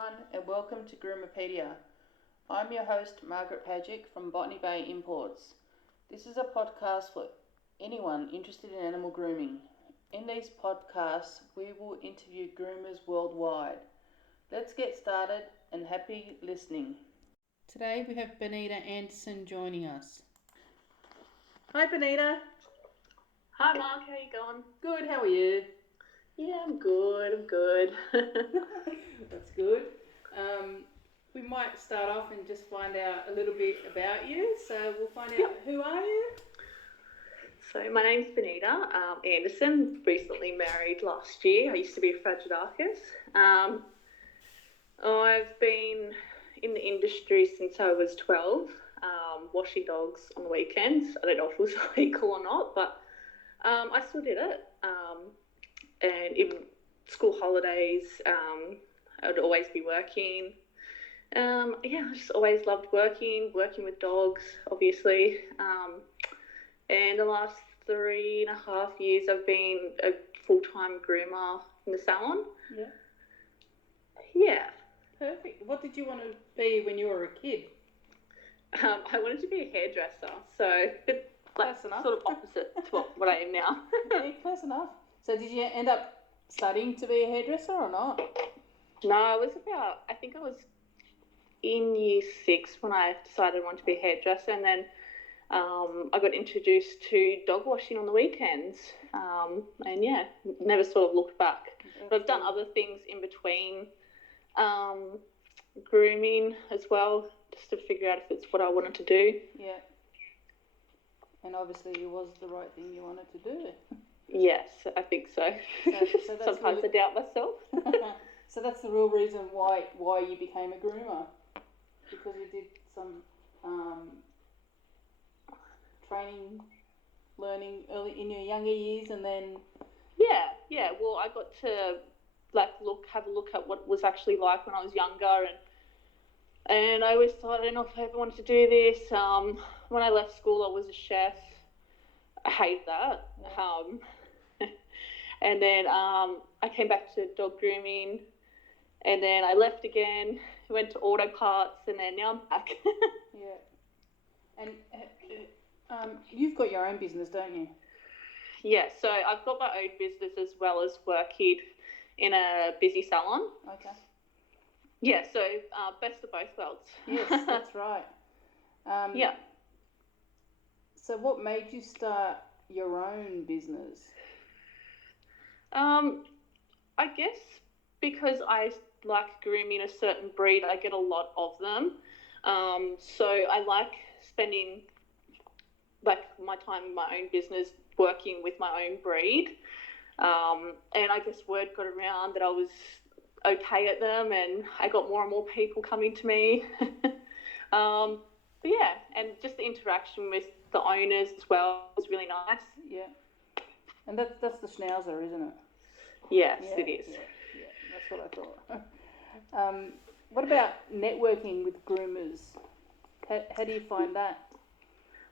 everyone, and welcome to Groomapedia. I'm your host, Margaret Pagic from Botany Bay Imports. This is a podcast for anyone interested in animal grooming. In these podcasts, we will interview groomers worldwide. Let's get started and happy listening. Today we have Bonita Andersen joining us. Hi Bonita. Hi Mark, how you going? Good, how are you? Yeah, I'm good. That's good. We might start off and just find out a little bit about you. So we'll find out, who are you? So my name's Bonita Andersen, recently married last year. I used to be a Fragidacus. I've been in the industry since I was 12, washing dogs on the weekends. I don't know if it was illegal or not, but I still did it. And in school holidays, I would always be working. I just always loved working with dogs, obviously. And the last 3.5 years, I've been a full-time groomer in the salon. Yeah. Yeah. Perfect. What did you want to be when you were a kid? I wanted to be a hairdresser, so Close enough. sort of opposite to what I am now. Yeah, close enough. So did you end up studying to be a hairdresser or not? No, I think I was in year 6 when I decided I wanted to be a hairdresser, and then I got introduced to dog washing on the weekends, and yeah, never sort of looked back. But I've done other things in between, grooming as well, just to figure out if it's what I wanted to do. Yeah. And obviously it was the right thing you wanted to do. Yes, I think so. So Sometimes I doubt myself. So that's the real reason why you became a groomer, because you did some training, learning early in your younger years, and then yeah. Well, I got to have a look at what it was actually like when I was younger, and I always thought, I don't know if I ever wanted to do this. When I left school, I was a chef. I hated that. Yeah. And then I came back to dog grooming, and then I left again, went to auto parts, and then now I'm back. Yeah. And you've got your own business, don't you? Yeah, so I've got my own business as well as working in a busy salon. Okay. Yeah, so best of both worlds. Yes, that's right. Yeah. So what made you start your own business? I guess because I like grooming a certain breed, I get a lot of them. So I like spending my time in my own business working with my own breed. And I guess word got around that I was okay at them, and I got more and more people coming to me. But yeah, and just the interaction with the owners as well was really nice. Yeah. And that's the Schnauzer, isn't it? Yes, yeah, it is. Yeah, that's what I thought. What about networking with groomers? How do you find that?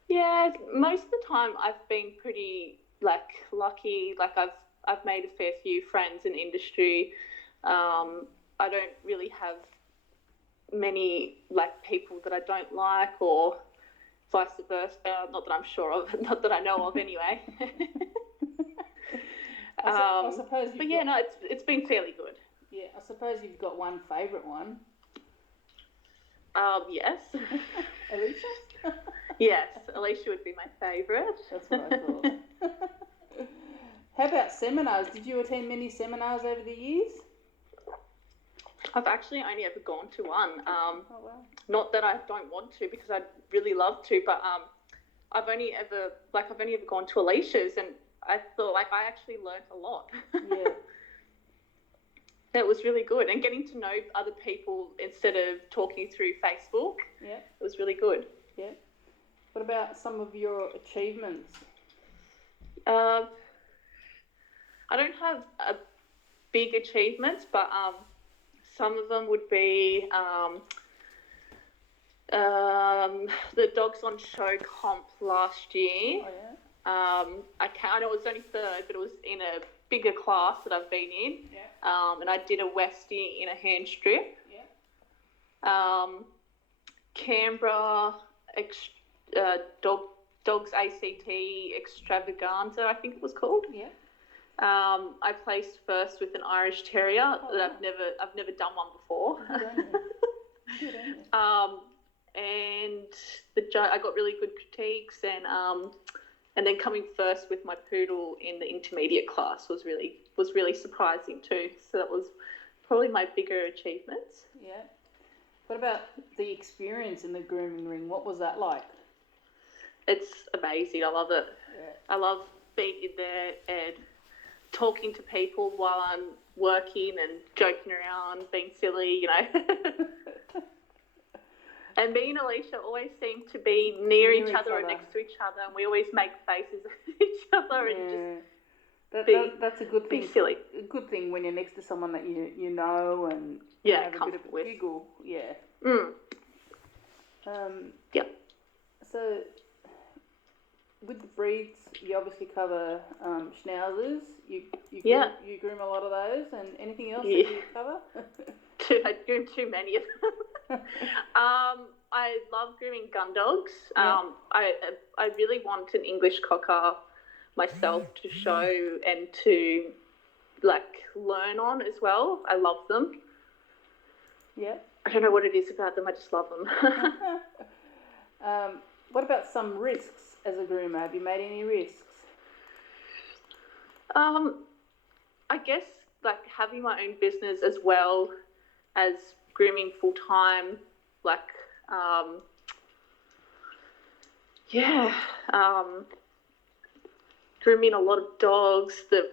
Yeah, most of the time I've been pretty lucky. I've made a fair few friends in the industry. I don't really have many people that I don't like, or vice versa. Not that I'm sure of, not that I know of anyway. I suppose. But yeah, it's been fairly good. Yeah, I suppose you've got one favourite one. Yes. Alicia? Yes, Alicia would be my favourite. That's what I thought. How about seminars? Did you attend many seminars over the years? I've actually only ever gone to one. Oh, wow. Not that I don't want to, because I'd really love to, but I've only ever gone to Alicia's, and I thought I actually learned a lot. Yeah. It was really good, and getting to know other people instead of talking through Facebook. Yeah. It was really good. Yeah. What about some of your achievements? I don't have a big achievements, but some of them would be the Dogs on Show comp last year. Oh, yeah. I know it was only third, but it was in a bigger class that I've been in. Yeah. And I did a Westie in a hand strip. Yeah. Canberra Dogs ACT Extravaganza, I think it was called. Yeah. I placed first with an Irish Terrier. That I've never done one before. Good on you. Good on you. And I got really good critiques, and then coming first with my poodle in the intermediate class was really surprising too. So that was probably my bigger achievements. Yeah. What about the experience in the grooming ring? What was that like? It's amazing. I love it. Yeah. I love being in there and talking to people while I'm working and joking around, being silly, And me and Alicia always seem to be near each other or next to each other, and we always make faces at each other and just that's a good thing. Be silly. A good thing when you're next to someone that you know and have a bit of a giggle. Yeah. Mm. Yeah. So with the breeds, you obviously cover schnauzers. You groom a lot of those, and anything else that you cover? I groom too many of them. I love grooming gun dogs. Yeah. I really want an English cocker myself to show and to learn on as well. I love them. Yeah. I don't know what it is about them. I just love them. What about some risks as a groomer? Have you made any risks? I guess having my own business as well as grooming full time, grooming a lot of dogs, the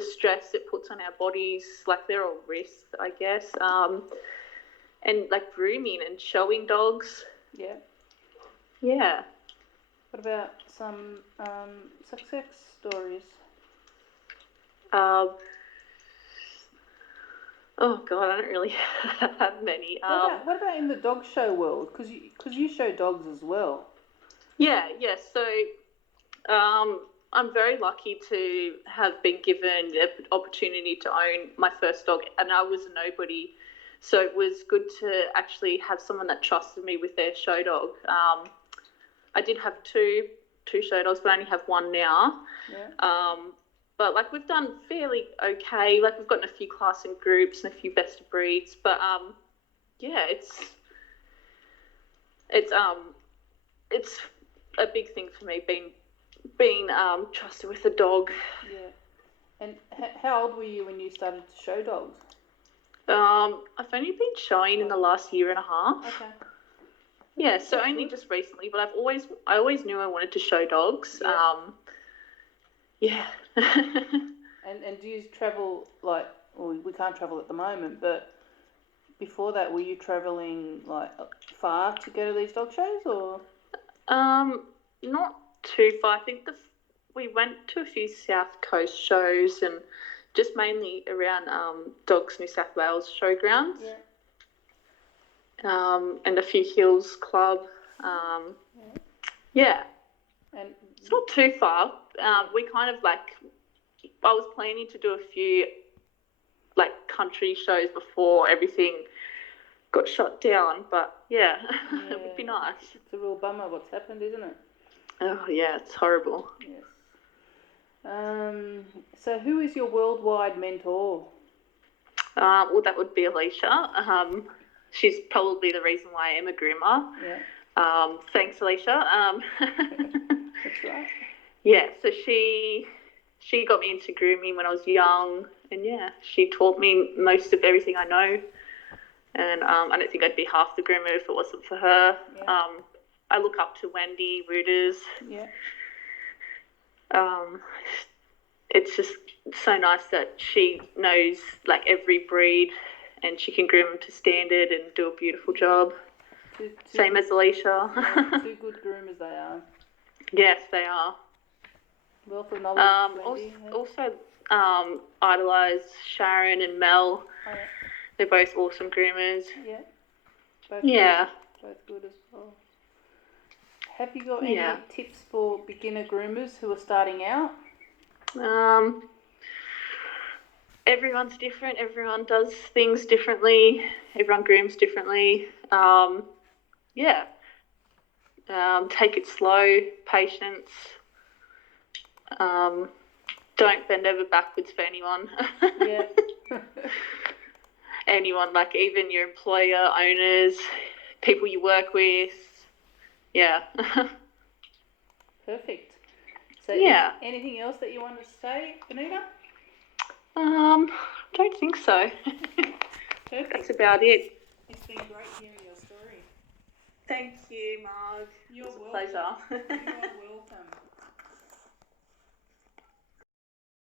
stress it puts on our bodies, they're all risks, I guess. And grooming and showing dogs. Yeah. Yeah. What about some success stories? Oh God, I don't really have many. What about in the dog show world? Because you show dogs as well. Yeah. So, I'm very lucky to have been given the opportunity to own my first dog, and I was a nobody. So it was good to actually have someone that trusted me with their show dog. I did have two show dogs, but I only have one now. Yeah. But we've done fairly okay. We've gotten a few class and groups and a few best of breeds. But it's a big thing for me being trusted with a dog. Yeah. And how old were you when you started to show dogs? I've only been showing in the last year and a half. Okay. Yeah, so that's only good. Just recently, but I always knew I wanted to show dogs. Yeah. Yeah. And do you travel we can't travel at the moment, but before that, were you travelling far to go to these dog shows or? Not too far. I think we went to a few South Coast shows and just mainly around Dogs New South Wales showgrounds. Yeah. And a few Hills Club. Yeah. And it's not too far. We kind of I was planning to do a few country shows before everything got shut down, but yeah. It would be nice. It's a real bummer what's happened, isn't it? Oh yeah, it's horrible. Yes. So who is your worldwide mentor? Well, that would be Alicia. She's probably the reason why I am a groomer. Yeah. Thanks, Alicia. That's right. Yeah, so she got me into grooming when I was young, and yeah, she taught me most of everything I know. And I don't think I'd be half the groomer if it wasn't for her. Yeah. I look up to Wendy Rooters. Yeah. It's just so nice that she knows every breed and she can groom them to standard and do a beautiful job. Same as Alicia. Yeah, two good groomers they are. Yes, they are. Wealth of knowledge, Wendy. Also, idolise Sharon and Mel. Oh, yeah. They're both awesome groomers. Yeah. Both good as well. Have you got any tips for beginner groomers who are starting out? everyone's different. Everyone does things differently. Everyone grooms differently. Yeah. Take it slow, patience. Don't bend over backwards for anyone. Yeah. Anyone, like even your employer, owners, people you work with. Yeah. Perfect. So Yeah. is anything else that you want to say, Bonita? Don't think so. Perfect. That's about it. It's been great hearing your story. Thank you, Marg. You're It was a welcome. pleasure. You are welcome.